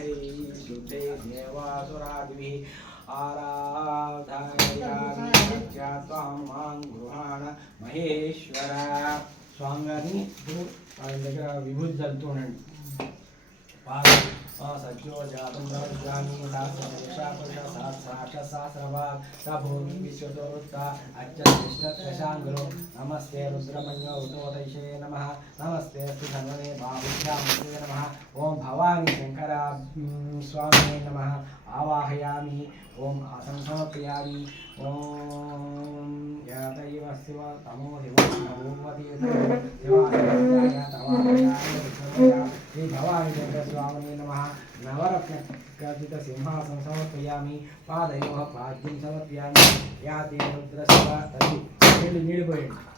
विद्महे शुद्धे देवासुरादिभिः आराधयामि त्वां मां गृहाण महेश्वर स्वामी गारिनि దగ్గర విభూతి చల్లుతుండండి सज्जो जातं ब्रह्मज्ञानी सहस्राक्षसहस्रवान् विश्वतोरुत्ता अच्युतशाङ्गलो नमस्ते रुद्रमन्यो उतोतैषे नमः नमस्ते धन्वने बाहुभ्यामते नमः ओं भवानी शंकर स्वामिने नमः आवाहयामि ओं आसनं समर्पयामि ओं यातैव शिव तमो भगवती श्री भवानी शंकर स्वामिने नमः नवरत्न सिंहासन समर्पयामि पादयोः पाद्यं समर्पयामि या ते रुद्रशिव तनु नीडिपोयंడి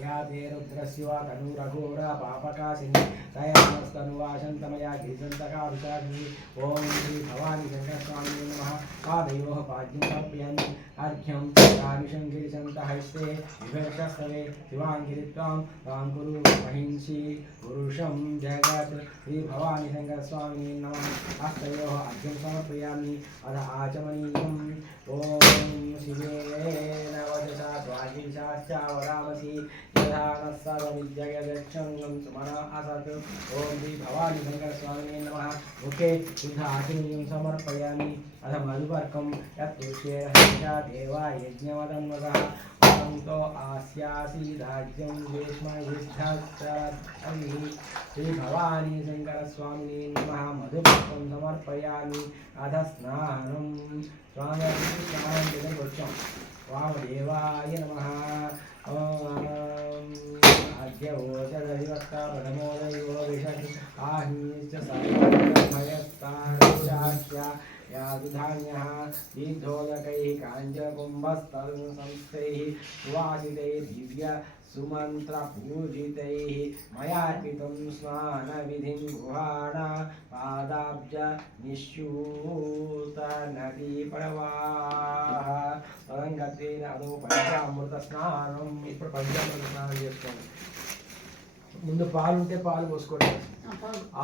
या ते रुद्रशिव तनुरघोर पापकाशिनी तयास्तनुवाशन्तमया गिरिजन्तकाभिषाकिनी ओं श्री भवानी शंकर स्वामिने नमः पादयोः पाद्यं समर्पयामि अर्घ्यं कामिषं गिरिजन्तहस्ते विभर्षस्तवे शिवाङ्गिरित्वां तां कुरु महिंसि पुरुषं जगत् श्री भवानी शंकर स्वामिने नमः हस्तयोः अर्घ्यं समर्पयामि अथ आचमनीयम् ओं शिवेन वचसा द्वादशाश्च वदामसि यथा नः सर्वविद्यजगच्छङ्गं सुमना असत् ओं श्री भवानी शंकर स्वामिने नमः मुखे शुद्ध आचमनीयं समर्पयामि अथ मधुपर्कं यत्पुरुषेण हर्षा देवा यज्ञवदन्वतः तो आस्यासी राज्यं वेश्मयुद्धस्तरिः श्री भवानी शंकर स्वामिने नमः मधुपर्कं समर्पयामि अथ स्नानं स्वामी वामदेवाय नमः अद्यवोचदधिवक्ता प्रथमोदयो विशति आहीश्च सर्वभयस्ताश्चाख्या यादुधान्यः दीर्घोदकैः काञ्चकुम्भस्तरुणसंस्थैः सुवासितैः दिव्य सुमन्त्रपूजितैः मया कृतं स्नानविधिं गुहाण पादाब्ज निश्यूतनदीप्रवाह తదంగత్వేన అదో పంచామృత స్నానం ఇప్పుడు పంచామృత స్నానం చేసుకోండి ముందు పాలు ఉంటే పాలు పోసుకోండి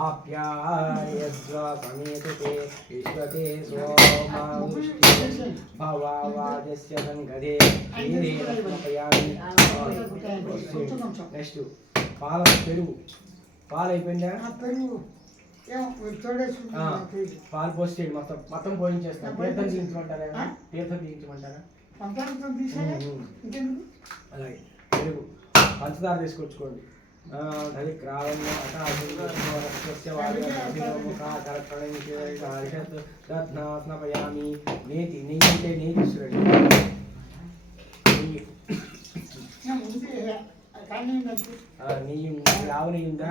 ఆప్యాయస్వ సమేతే విశ్వతే సోమాముష్టి భవావాజస్య సంగదే క్షీరేణపయామి నెక్స్ట్ పాల పెరుగు పాలు అయిపోయిందా పాలు పోసేయండి మొత్తం పోయించేస్తాను తీర్థం తీయించమంటారా తీర్థం తీయించమంటారా అలాగే పెరుగు పంచదార తీసుకొచ్చుకోండి దధ్నాస్నపయామి నేతి నెయ్యి అంటే నెయ్యి తీసుకురండి నెయ్యి ఆవు నెయ్యి ఉందా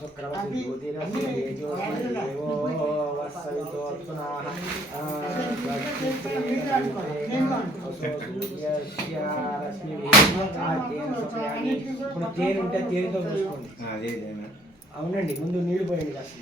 శుక్రవతి ఇప్పుడు తేనె ఉంటే తేనెతో చూసుకోండి అవునండి ముందు నీళ్ళు పోయండి కాస్త